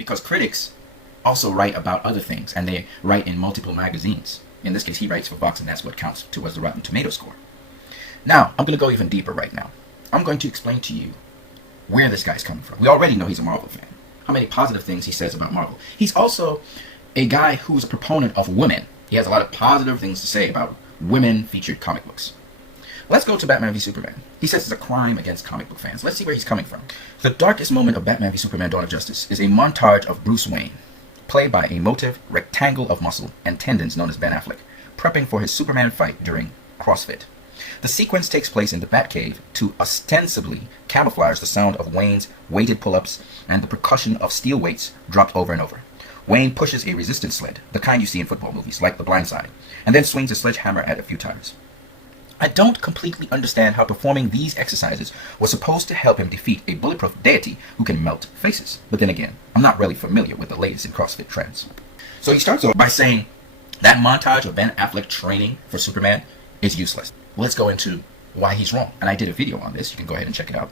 because critics also write about other things, and they write in multiple magazines. In this case, he writes for Vox, and that's what counts towards the Rotten Tomato score. Now, I'm going to go even deeper right now. I'm going to explain to you where this guy's coming from. We already know he's a Marvel fan. How many positive things he says about Marvel. He's also a guy who's a proponent of women. He has a lot of positive things to say about women-featured comic books. Let's go to Batman v Superman. He says it's a crime against comic book fans. Let's see where he's coming from. The darkest moment of Batman v Superman Dawn of Justice is a montage of Bruce Wayne, played by a motive rectangle of muscle and tendons known as Ben Affleck, prepping for his Superman fight during CrossFit. The sequence takes place in the Batcave to ostensibly camouflage the sound of Wayne's weighted pull-ups and the percussion of steel weights dropped over and over. Wayne pushes a resistance sled, the kind you see in football movies, like The Blind Side, and then swings a sledgehammer at it a few times. I don't completely understand how performing these exercises was supposed to help him defeat a bulletproof deity who can melt faces. But then again, I'm not really familiar with the latest in CrossFit trends. So he starts off by saying that montage of Ben Affleck training for Superman is useless. Let's go into why he's wrong. And I did a video on this. You can go ahead and check it out.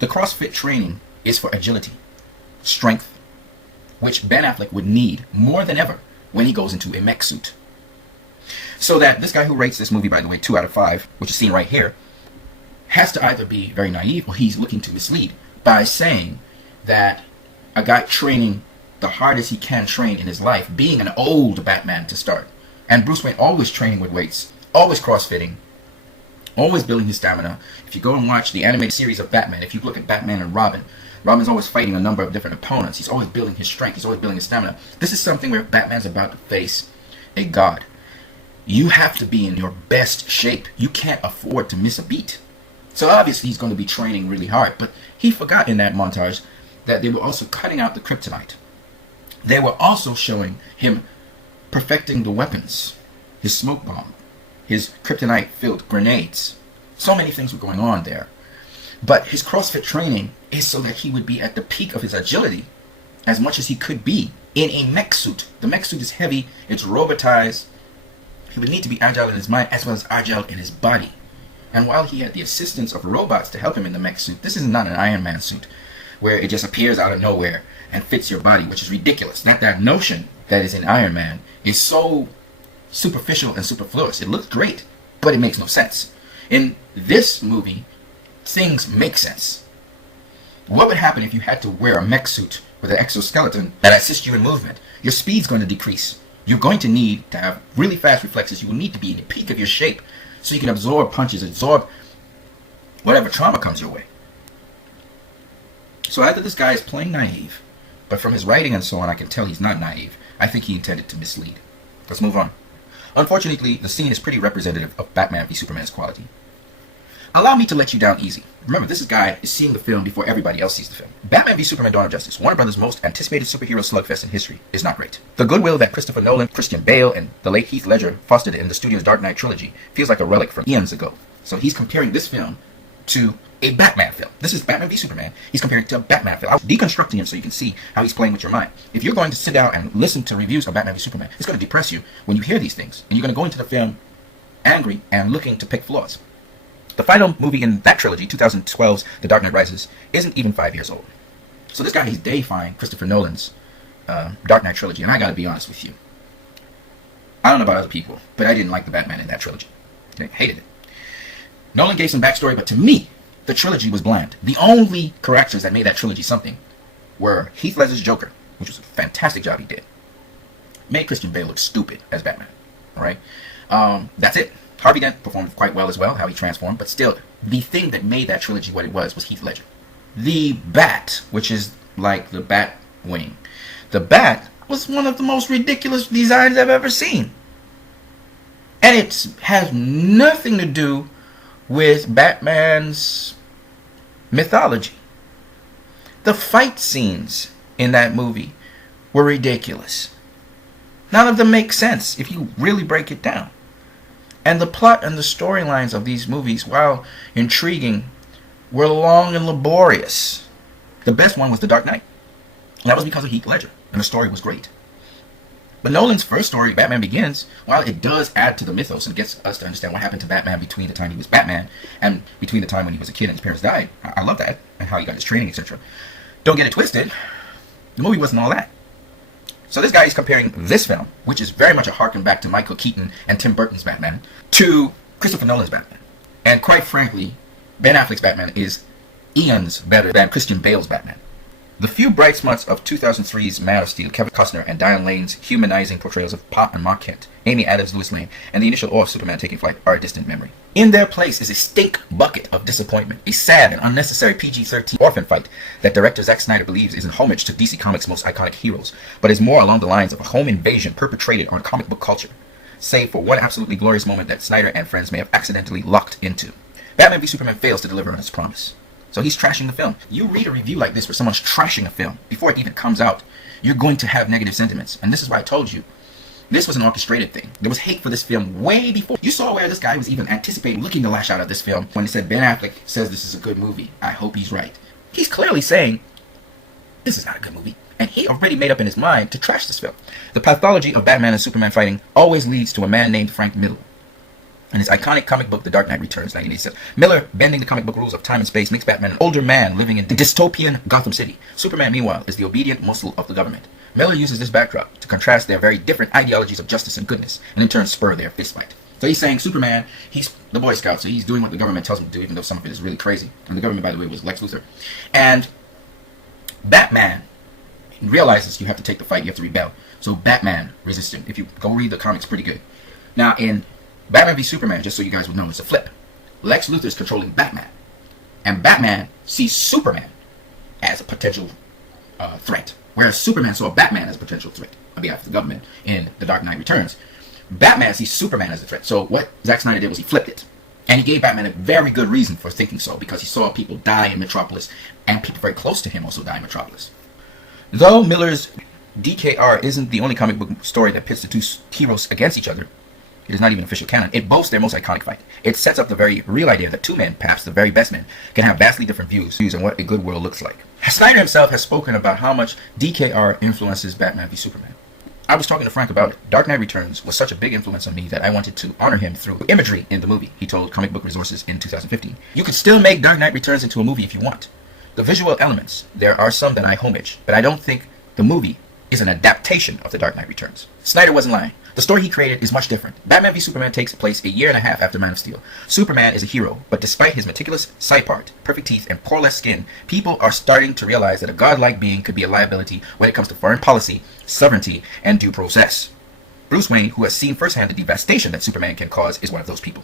The CrossFit training is for agility, strength, which Ben Affleck would need more than ever when he goes into a mech suit. So that this guy who rates this movie, by the way, 2 out of 5, which is seen right here, has to either be very naive or he's looking to mislead by saying that a guy training the hardest he can train in his life, being an old Batman to start, and Bruce Wayne always training with weights, always crossfitting, always building his stamina. If you go and watch the animated series of Batman, if you look at Batman and Robin, Robin's always fighting a number of different opponents. He's always building his strength. He's always building his stamina. This is something where Batman's about to face a god. You have to be in your best shape. You can't afford to miss a beat. So obviously he's going to be training really hard. But he forgot in that montage that they were also cutting out the kryptonite. They were also showing him perfecting the weapons. His smoke bomb. His kryptonite-filled grenades. So many things were going on there. But his CrossFit training is so that he would be at the peak of his agility as much as he could be in a mech suit. The mech suit is heavy. It's robotized. He would need to be agile in his mind as well as agile in his body. And while he had the assistance of robots to help him in the mech suit, this is not an Iron Man suit where it just appears out of nowhere and fits your body, which is ridiculous. That notion that is in Iron Man is so superficial and superfluous. It looks great, but it makes no sense. In this movie, things make sense. What would happen if you had to wear a mech suit with an exoskeleton that assists you in movement? Your speed's going to decrease. You're going to need to have really fast reflexes. You will need to be in the peak of your shape so you can absorb punches, absorb whatever trauma comes your way. So either this guy is playing naive, but from his writing and so on, I can tell he's not naive. I think he intended to mislead. Let's move on. Unfortunately, the scene is pretty representative of Batman v Superman's quality. Allow me to let you down easy. Remember, this guy is seeing the film before everybody else sees the film. Batman v Superman Dawn of Justice, Warner Brothers' most anticipated superhero slugfest in history, is not great. The goodwill that Christopher Nolan, Christian Bale, and the late Heath Ledger fostered in the studio's Dark Knight trilogy feels like a relic from eons ago. So he's comparing this film to a Batman film. This is Batman v Superman. He's comparing it to a Batman film. I'm deconstructing him so you can see how he's playing with your mind. If you're going to sit down and listen to reviews of Batman v Superman, it's going to depress you when you hear these things. And you're going to go into the film angry and looking to pick flaws. The final movie in that trilogy, 2012's The Dark Knight Rises, isn't even 5 years old. So this guy, he's deifying Christopher Nolan's Dark Knight trilogy, and I gotta be honest with you. I don't know about other people, but I didn't like the Batman in that trilogy. I hated it. Nolan gave some backstory, but to me, the trilogy was bland. The only corrections that made that trilogy something were Heath Ledger's Joker, which was a fantastic job he did. Made Christian Bale look stupid as Batman. Alright? That's it. Harvey Dent performed quite well as well, how he transformed, but still, the thing that made that trilogy what it was Heath Ledger. The Bat, which is like the Bat Wing. The Bat was one of the most ridiculous designs I've ever seen. And it has nothing to do with Batman's mythology. The fight scenes in that movie were ridiculous. None of them make sense if you really break it down. And the plot and the storylines of these movies, while intriguing, were long and laborious. The best one was The Dark Knight. And that was because of Heath Ledger. And the story was great. But Nolan's first story, Batman Begins, while it does add to the mythos and gets us to understand what happened to Batman between the time he was Batman and between the time when he was a kid and his parents died. I love that. And how he got his training, etc. Don't get it twisted. The movie wasn't all that. So this guy is comparing this film, which is very much a harken back to Michael Keaton and Tim Burton's Batman, to Christopher Nolan's Batman. And quite frankly, Ben Affleck's Batman is eons better than Christian Bale's Batman. The few bright spots of 2003's Man of Steel, Kevin Costner and Diane Lane's humanizing portrayals of Pop and Mark Kent, Amy Adams, Lois Lane, and the initial awe of Superman taking flight are a distant memory. In their place is a stink bucket of disappointment, a sad and unnecessary PG-13 orphan fight that director Zack Snyder believes is an homage to DC Comics' most iconic heroes, but is more along the lines of a home invasion perpetrated on comic book culture, save for one absolutely glorious moment that Snyder and friends may have accidentally locked into. Batman v Superman fails to deliver on its promise. So he's trashing the film. You read a review like this where someone's trashing a film before it even comes out, you're going to have negative sentiments. And this is why I told you, this was an orchestrated thing. There was hate for this film way before. You saw where this guy was even anticipating looking to lash out at this film when he said Ben Affleck says this is a good movie. I hope he's right. He's clearly saying this is not a good movie. And he already made up in his mind to trash this film. The pathology of Batman and Superman fighting always leads to a man named Frank Miller. In his iconic comic book, The Dark Knight Returns, 1987, Miller, bending the comic book rules of time and space, makes Batman an older man living in dystopian Gotham City. Superman, meanwhile, is the obedient muscle of the government. Miller uses this backdrop to contrast their very different ideologies of justice and goodness, and in turn spur their fistfight. So he's saying Superman, he's the Boy Scout, so he's doing what the government tells him to do, even though some of it is really crazy. And the government, by the way, was Lex Luthor. And Batman realizes you have to take the fight, you have to rebel. So Batman resisting. If you go read the comics, pretty good. Now, in Batman v Superman, just so you guys would know, it's a flip. Lex Luthor is controlling Batman. And Batman sees Superman as a potential threat. Whereas Superman saw Batman as a potential threat on behalf of the government in The Dark Knight Returns. Batman sees Superman as a threat. So what Zack Snyder did was he flipped it. And he gave Batman a very good reason for thinking so, because he saw people die in Metropolis, and people very close to him also die in Metropolis. Though Miller's DKR isn't the only comic book story that pits the two heroes against each other, it is not even official canon. It boasts their most iconic fight. It sets up the very real idea that two men, perhaps the very best men, can have vastly different views on what a good world looks like. Snyder himself has spoken about how much DKR influences Batman v Superman. I was talking to Frank about it. Dark Knight Returns was such a big influence on me that I wanted to honor him through imagery in the movie, he told Comic Book Resources in 2015. You could still make Dark Knight Returns into a movie if you want. The visual elements, there are some that I homage, but I don't think the movie is an adaptation of The Dark Knight Returns. Snyder wasn't lying. The story he created is much different. Batman v Superman takes place a year and a half after Man of Steel. Superman is a hero, but despite his meticulous side part, perfect teeth, and poreless skin, people are starting to realize that a godlike being could be a liability when it comes to foreign policy, sovereignty, and due process. Bruce Wayne, who has seen firsthand the devastation that Superman can cause, is one of those people.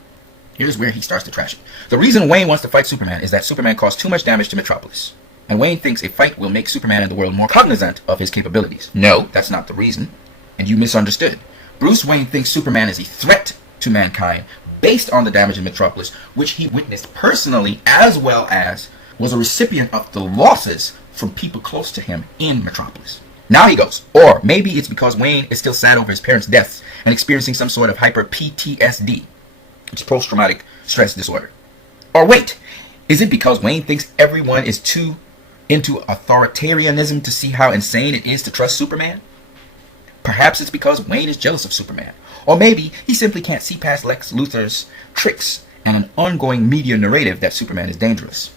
Here's where he starts to trash it. The reason Wayne wants to fight Superman is that Superman caused too much damage to Metropolis. And Wayne thinks a fight will make Superman and the world more cognizant of his capabilities. No, that's not the reason. And you misunderstood. Bruce Wayne thinks Superman is a threat to mankind based on the damage in Metropolis, which he witnessed personally, as well as was a recipient of the losses from people close to him in Metropolis. Now he goes, or maybe it's because Wayne is still sad over his parents' deaths and experiencing some sort of hyper PTSD, which is post-traumatic stress disorder. Or wait, is it because Wayne thinks everyone is too into authoritarianism to see how insane it is to trust Superman? Perhaps it's because Wayne is jealous of Superman. Or maybe he simply can't see past Lex Luthor's tricks and an ongoing media narrative that Superman is dangerous.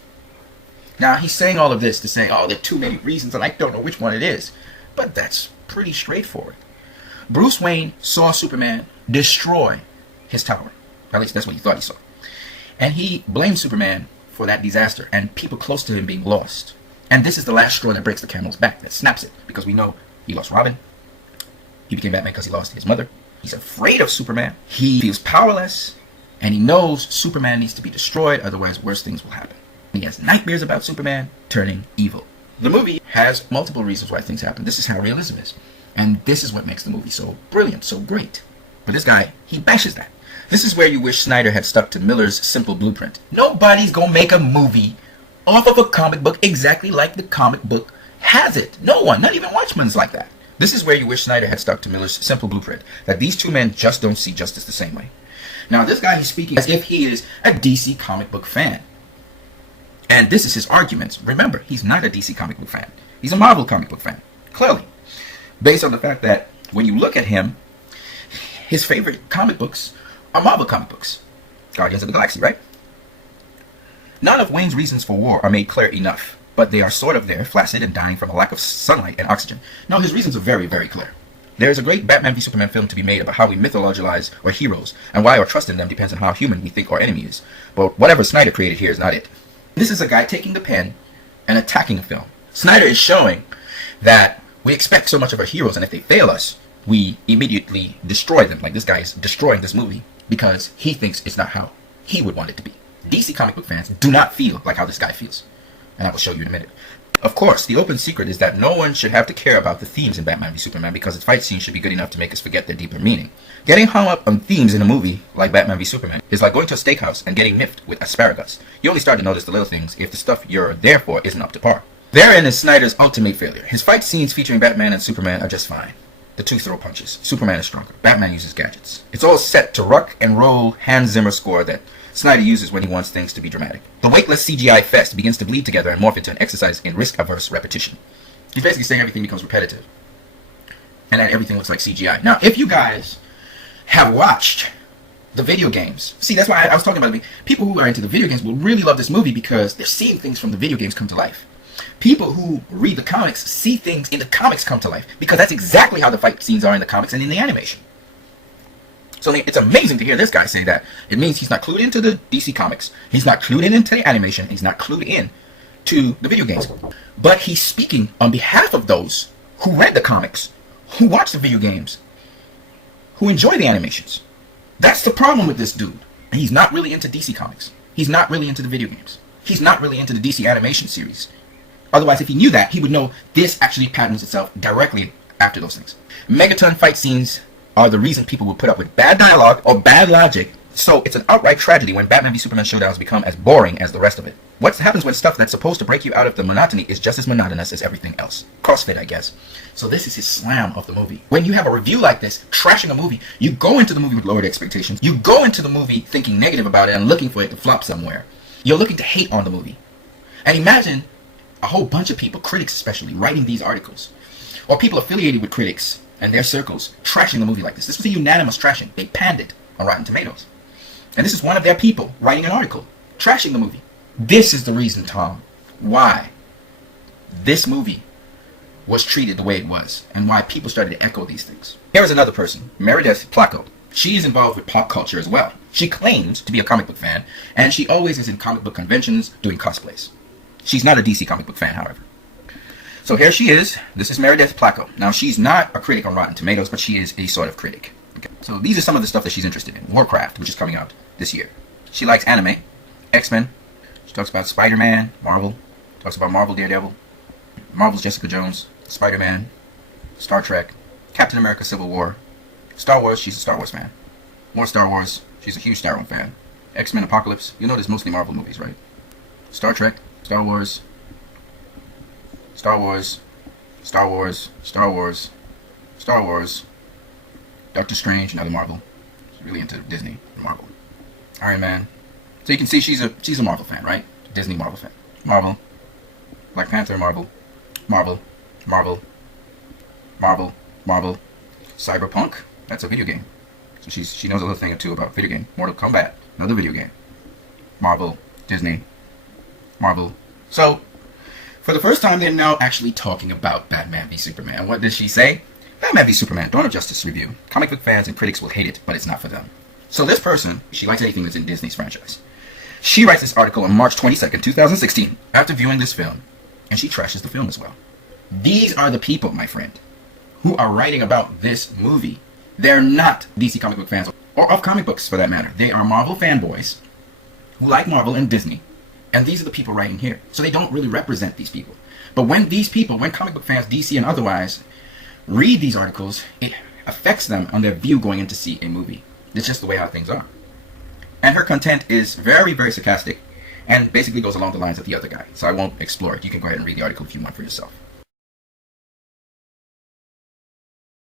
Now, he's saying all of this to say, oh, there are too many reasons and I don't know which one it is. But that's pretty straightforward. Bruce Wayne saw Superman destroy his tower. At least that's what he thought he saw. And he blamed Superman for that disaster and people close to him being lost. And this is the last straw that breaks the camel's back, that snaps it. Because we know he lost Robin. He became Batman because he lost his mother. He's afraid of Superman. He feels powerless. And he knows Superman needs to be destroyed, otherwise worse things will happen. He has nightmares about Superman turning evil. The movie has multiple reasons why things happen. This is how realism is. And this is what makes the movie so brilliant, so great. But this guy, he bashes that. This is where you wish Snyder had stuck to Miller's simple blueprint. Nobody's gonna make a movie off of a comic book exactly like the comic book has it. No one, not even Watchmen's like that. This is where you wish Snyder had stuck to Miller's simple blueprint, that these two men just don't see justice the same way. Now, this guy is speaking as if he is a DC comic book fan. And this is his argument. Remember, he's not a DC comic book fan. He's a Marvel comic book fan, clearly. Based on the fact that when you look at him, his favorite comic books are Marvel comic books. Guardians of the Galaxy, right? None of Wayne's reasons for war are made clear enough. but they are sort of there, flaccid and dying from a lack of sunlight and oxygen. No, his reasons are very, very clear. There is a great Batman v Superman film to be made about how we mythologize our heroes, and why our trust in them depends on how human we think our enemy is. But whatever Snyder created here is not it. This is a guy taking the pen and attacking a film. Snyder is showing that we expect so much of our heroes, and if they fail us, we immediately destroy them. Like this guy is destroying this movie because he thinks it's not how he would want it to be. DC comic book fans do not feel like how this guy feels, and I will show you in a minute. Of course, the open secret is that no one should have to care about the themes in Batman v Superman because its fight scenes should be good enough to make us forget their deeper meaning. Getting hung up on themes in a movie like Batman v Superman is like going to a steakhouse and getting miffed with asparagus. You only start to notice the little things if the stuff you're there for isn't up to par. Therein is Snyder's ultimate failure. His fight scenes featuring Batman and Superman are just fine. The two throw punches. Superman is stronger. Batman uses gadgets. It's all set to rock and roll Hans Zimmer score that Snyder uses when he wants things to be dramatic. The weightless CGI fest begins to bleed together and morph into an exercise in risk-averse repetition. He's basically saying everything becomes repetitive, and then everything looks like CGI. Now, if you guys have watched the video games, see, that's why I was talking about it. People who are into the video games will really love this movie because they're seeing things from the video games come to life. People who read the comics see things in the comics come to life because that's exactly how the fight scenes are in the comics and in the animation. So it's amazing to hear this guy say that. It means he's not clued into the DC comics. He's not clued into the animation. He's not clued in to the video games. But he's speaking on behalf of those who read the comics, who watch the video games, who enjoy the animations. That's the problem with this dude. He's not really into DC comics. He's not really into the video games. He's not really into the DC animation series. Otherwise, if he knew that, he would know this actually patterns itself directly after those things. Megaton fight scenes are the reason people will put up with bad dialogue or bad logic, so it's an outright tragedy when Batman v Superman showdowns become as boring as the rest of it. What happens when stuff that's supposed to break you out of the monotony is just as monotonous as everything else? CrossFit, I guess. So this is his slam of the movie. When you have a review like this, trashing a movie, you go into the movie with lowered expectations. You go into the movie thinking negative about it and looking for it to flop somewhere. You're looking to hate on the movie. And imagine a whole bunch of people, critics especially, writing these articles. Or people affiliated with critics and their circles trashing the movie like this. This was a unanimous trashing. They panned it on Rotten Tomatoes. And this is one of their people writing an article trashing the movie. This is the reason, Tom, why this movie was treated the way it was and why people started to echo these things. Here is another person, Meredith Placco. She is involved with pop culture as well. She claims to be a comic book fan, and she always is in comic book conventions doing cosplays. She's not a DC comic book fan, however. So here she is. This is Meredith Placco. Now, she's not a critic on Rotten Tomatoes, but she is a sort of critic. Okay. So these are some of the stuff that she's interested in. Warcraft, which is coming out this year. She likes anime, X-Men. She talks about Spider-Man, Marvel. Talks about Marvel Daredevil, Marvel's Jessica Jones, Spider-Man, Star Trek, Captain America Civil War, Star Wars. She's a Star Wars fan. More Star Wars. She's a huge Star Wars fan. X-Men Apocalypse. You know there's mostly Marvel movies, right? Star Trek, Star Wars, Star Wars, Star Wars, Star Wars, Star Wars, Doctor Strange, another Marvel. She's really into Disney and Marvel. Iron Man. So you can see she's a Marvel fan, right? Disney Marvel fan. Marvel. Black Panther, Marvel. Marvel. Marvel. Marvel. Marvel. Cyberpunk. That's a video game. So she knows a little thing or two about video game. Mortal Kombat. Another video game. Marvel. Disney. Marvel. So, for the first time, they're now actually talking about Batman v Superman. What did she say? Batman v Superman, Dawn of Justice review. Comic book fans and critics will hate it, but it's not for them. So this person, she likes anything that's in Disney's franchise. She writes this article on March 22nd, 2016, after viewing this film, and she trashes the film as well. These are the people, my friend, who are writing about this movie. They're not DC comic book fans, or of comic books for that matter. They are Marvel fanboys who like Marvel and Disney. And these are the people writing here. So they don't really represent these people. But when these people, when comic book fans, DC and otherwise, read these articles, it affects them on their view going in to see a movie. It's just the way how things are. And her content is very, very sarcastic and basically goes along the lines of the other guy. So I won't explore it. You can go ahead and read the article if you want for yourself.